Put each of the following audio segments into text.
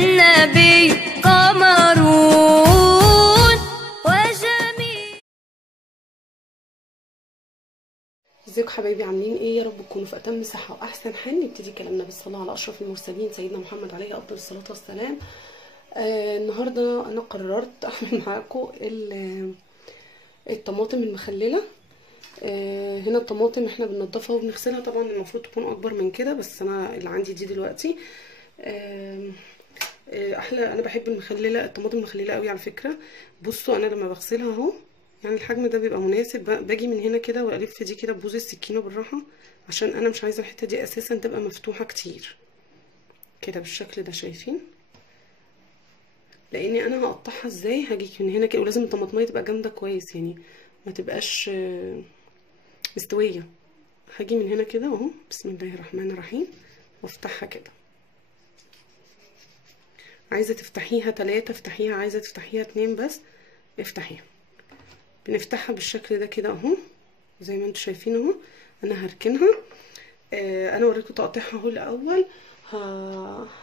النبي قمرون وجميل. ازيكم حبايبي، عاملين ايه؟ يا رب تكونوا في اتم صحه واحسن حال. نبتدي كلامنا بالصلاه على اشرف المرسلين سيدنا محمد عليه افضل الصلاه والسلام. النهارده انا قررت اعمل معاكم الطماطم المخلله. هنا الطماطم احنا بننضفها وبنغسلها، طبعا المفروض تكون اكبر من كده، بس انا اللي عندي دي دلوقتي. احلى، انا بحب المخلله، الطماطم المخلله قوي على فكره. بصوا انا لما بغسلها اهو، يعني الحجم ده بيبقى مناسب، باجي من هنا كده والف دي كده ببوز السكينه بالراحه، عشان انا مش عايزه الحته دي اساسا تبقى مفتوحه كتير كده بالشكل ده، شايفين؟ لاني انا هقطعها ازاي؟ هاجي من هنا كده، ولازم الطماطميه تبقى جامده كويس، يعني ما تبقاش مستويه. هاجي من هنا كده اهو، بسم الله الرحمن الرحيم، وافتحها كده. عايزه تفتحيها 3 افتحيها، عايزه تفتحيها 2 بس افتحيها. بنفتحها بالشكل ده كده اهو، زي ما انتم شايفين اهو. انا هركنها. انا وريكم تقطيعها اهو الاول،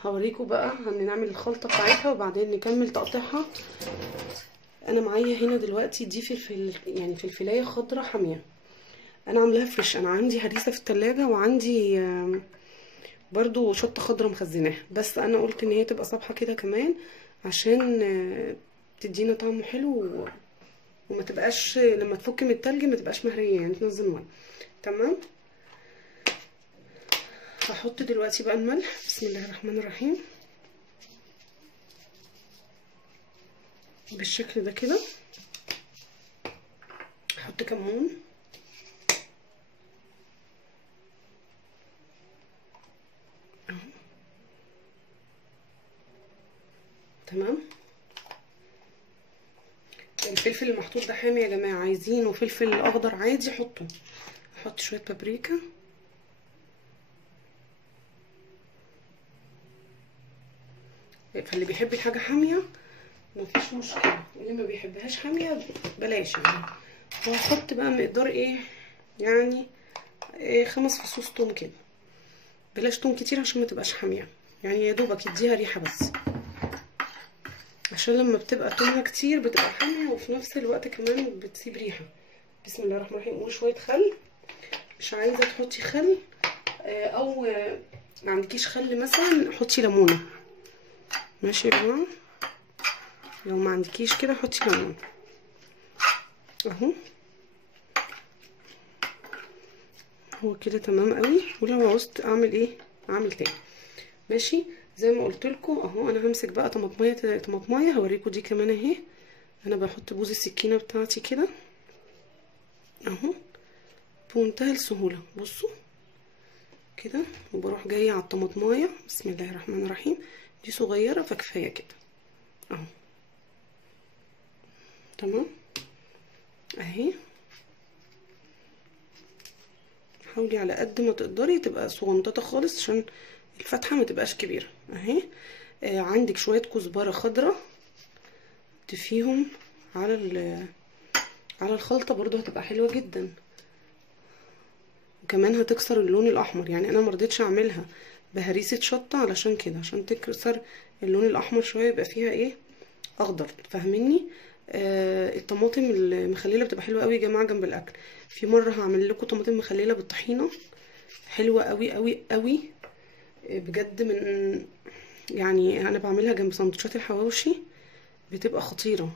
هوريكم بقى هنعمل الخلطه بتاعتها وبعدين نكمل تقطيعها. انا معايا هنا دلوقتي دي فلفل، يعني فلفلايه خضراء حاميه، انا عاملاها فريش. انا عندي هريسه في التلاجة، وعندي برضو شطه خضراء مخزناها، بس انا قلت ان هي تبقى صبحه كده كمان عشان تدينا طعم حلو، وما تبقاش لما تفك من التلج ما تبقاش مهريه، يعني تنزل ميه. تمام. هحط دلوقتي بقى الملح، بسم الله الرحمن الرحيم، بالشكل ده كده. احط كمون، اهو. تمام. الفلفل المحطوط ده حامي يا جماعه، عايزينه فلفل اخضر عادي حطوا. احط شويه بابريكا، فاللي بيحب الحاجه حاميه مفيش مشكله، اللي ما بيحبهاش حاميه بلاش يعني. وهحط بقى مقدار ايه، يعني 5 فصوص توم كده، بلاش توم كتير عشان ما تبقاش حاميه، يعني يا دوبك يديها ريحه بس، عشان لما بتبقى تومها كتير بتبقى حاميه، وفي نفس الوقت كمان بتسيب ريحه. بسم الله الرحمن الرحيم. وشويه خل، مش عايزه تحطي خل او ما عندكيش خل مثلا حطي ليمونه، ماشي يا جماعه؟ لو ما عندكيش كده حطي ليمون اهو. هو كده تمام قوي. ولو عوزت اعمل ايه اعمل تاني، ماشي زي ما قلت لكم اهو. انا همسك بقى طماطمايه هوريكم دي كمان اهي. انا بحط بوز السكينه بتاعتي كده اهو بمنتهى السهوله، بصوا كده، وبروح جايه على الطماطمايه، بسم الله الرحمن الرحيم. دي صغيره فكفايه كده اهو. تمام اهي. حاولي على قد ما تقدري تبقى صغنططه خالص عشان الفتحه ما تبقاش كبيره اهي. عندك شويه كزبره خضراء تفيهم على الخلطه برضو هتبقى حلوه جدا، وكمان هتكسر اللون الاحمر. يعني انا مرضتش اعملها بهريسه شطه علشان كده، عشان تكسر اللون الاحمر شويه، يبقى فيها ايه اخضر، فاهميني؟ الطماطم المخلله بتبقى حلوه قوي يا جماعه جنب الاكل. في مره هعمل لكم طماطم مخلله بالطحينه، حلوه قوي قوي قوي بجد. من يعني انا بعملها جنب سندوتشات الحواوشي، بتبقى خطيره.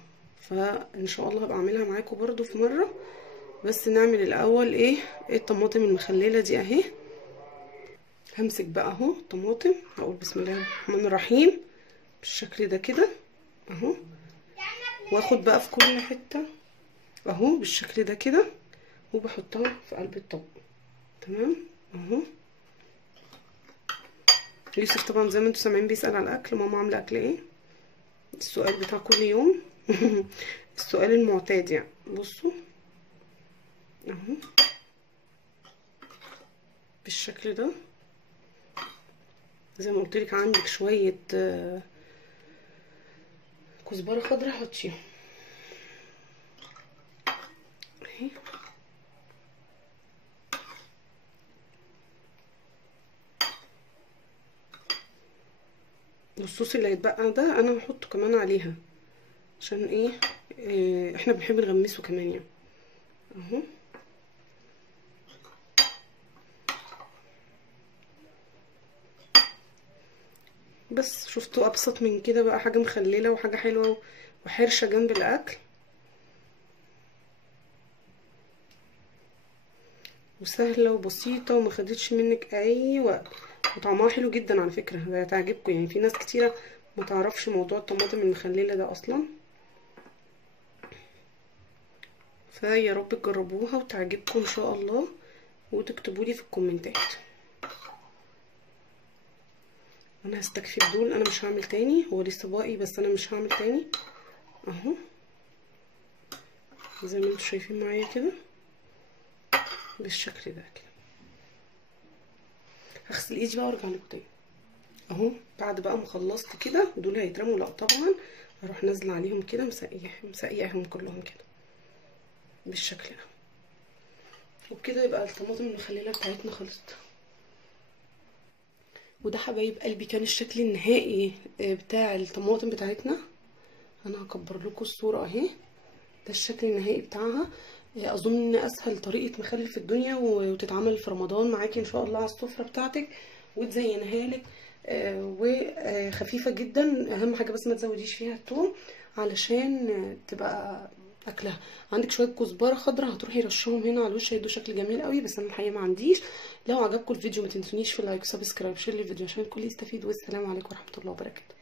فان شاء الله هبقى اعملها معاكم برضو في مره. بس نعمل الاول ايه الطماطم المخلله دي اهي. همسك بقى اهو طماطم، هقول بسم الله الرحمن الرحيم بالشكل ده كده اهو، واخد بقى في كل حته اهو بالشكل ده كده، وبحطها في قلب الطبق. تمام اهو. يوسف طبعا زي ما انتم سامعين بيسأل على الاكل، ماما عامله اكل ايه؟ السؤال بتاع كل يوم السؤال المعتاد يعني. بصوا اهو بالشكل ده، زي ما قلت لك عندك شويه كزبره خضراء حطيها اهي. والصوص اللي هيتبقى ده انا هحطه كمان عليها، عشان ايه احنا بنحب نغمسه كمان يعني. اهو بس شفتوا ابسط من كده بقى، حاجه مخلله وحاجه حلوه وحرشه جنب الاكل، وسهله وبسيطه وما خدتش منك اي وقت، وطعمها حلو جدا على فكره، ده هتعجبكم يعني. في ناس كتيره ما تعرفش موضوع الطماطم المخلله ده اصلا، فيا رب تجربوها وتعجبكم ان شاء الله، وتكتبوا لي في الكومنتات. انا هستكفي بدول، انا مش هعمل تاني، هو لسه باقي بس انا مش هعمل تاني. اهو زي ما انتم شايفين معايا كده بالشكل ده كده. هغسل ايدي بقى وارجع لكم تاني. اهو بعد بقى ما خلصت كده، دول هيترموا لا طبعا، هروح نازله عليهم كده مسقياهم كلهم كده بالشكل ده، وبكده يبقى الطماطم المخلله بتاعتنا خلصت. وده حبايب قلبي كان الشكل النهائي بتاع الطماطم بتاعتنا. انا هكبر لكم الصوره اهي، ده الشكل النهائي بتاعها. اظن اسهل طريقه مخلل في الدنيا، وتتعمل في رمضان معاكي ان شاء الله على السفره بتاعتك وتزينها لك، وخفيفه جدا. اهم حاجه بس ما تزوديش فيها الثوم علشان تبقى اكلها. عندك شويه كزبره خضراء هتروحي رشهم هنا على الوش، هيدوا شكل جميل قوي، بس انا الحقيقه ما عنديش. لو عجبكم الفيديو ما تنسونيش في اللايك وسبسكرايب، شير لي الفيديو عشان الكل يستفيد، والسلام عليكم ورحمه الله وبركاته.